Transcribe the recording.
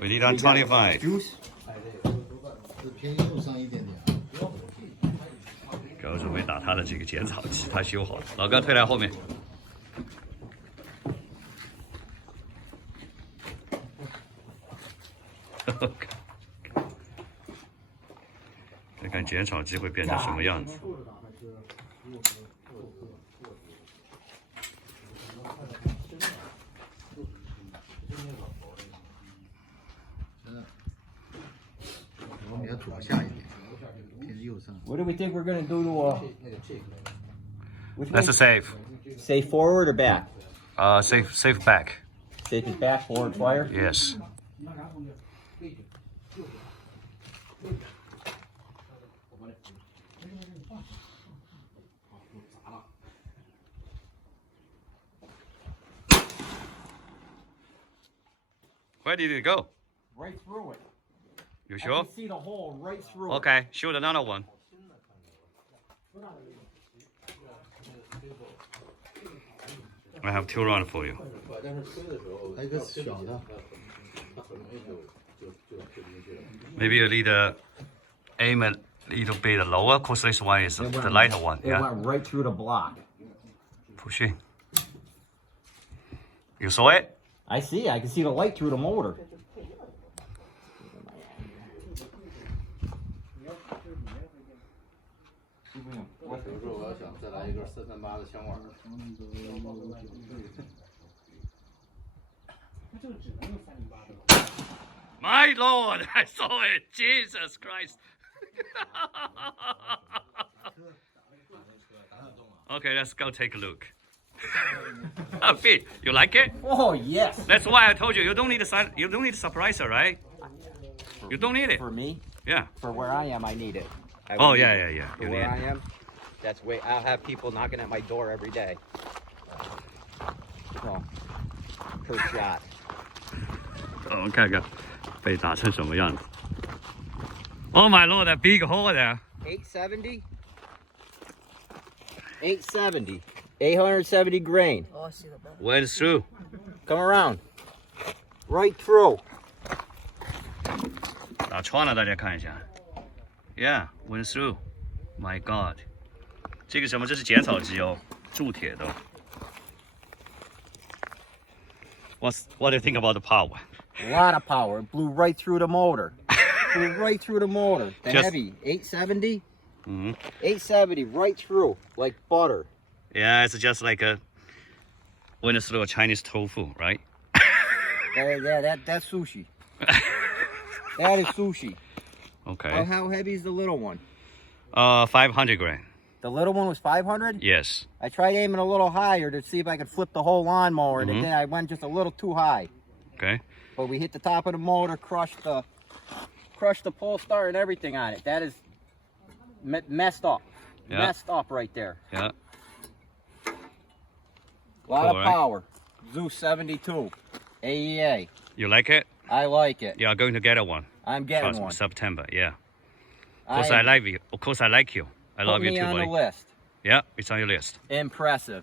We need on 25. Zeus. 偏右上一点点。哥准备打他的这个剪草机，他修好了。老哥退来后面。看看剪草机会变成什么样子。我们要左下一点，偏右上。 What do we think we're gonna do to which That's a way? safe. Safe forward or back? Safe back. Safe is back, forward fire. Yes. Where did it go? Right through it. You I sure? can see the hole right through it. Okay, shoot another one. I have 2 rounds for you. 还有一个小的， Maybe you need to aim a little bit lower, because this one is the lighter one. It Yeah, went right through the block. push in. You saw it? I see. I can see the light through the motor. My Lord, I saw it. Jesus Christ. Okay, let's go take a look. Pete, you like it? Oh yes. That's why I told you don't need a surpriser, right? You don't need it. For me, Yeah. for where I am, I need it. I Oh would need yeah, it. yeah, yeah. For You where need I it. am, that's way. I'll have people knocking at my door every day. So, per shot. 我们看看被打成什么样子。Oh my Lord, that big hole there. 870. 870. 870 grain. Went through. Come around. Right through. 打穿了，大家看一下。Yeah, went through. My God. 这个什么？这是剪草机哦，铸铁的。What do you think about the power? A lot of power. It blew right through the motor. Blew right through the motor. The Just- heavy. 870. Mm-hmm. 870 right through like butter. Yeah, it's just like a went through a Chinese tofu, right? That's sushi. That is sushi. Okay. How heavy is the little one? 500 gram. The little one was 500? Yes. I tried aiming a little higher to see if I could flip the whole lawnmower, and then I went just a little too high. Okay. But we hit the top of the motor, crushed the pole star and everything on it. That is messed up. Yeah. Messed up right there. Yeah. A lot Cool, of right? power. Zeus 72. AEA. You like it? I like it. You are going to get one. I'm getting one. September. Yeah. Of course, I like you. Of course, I like you. I love Put you me too, on the buddy. list. Yeah, it's on your list. Impressive.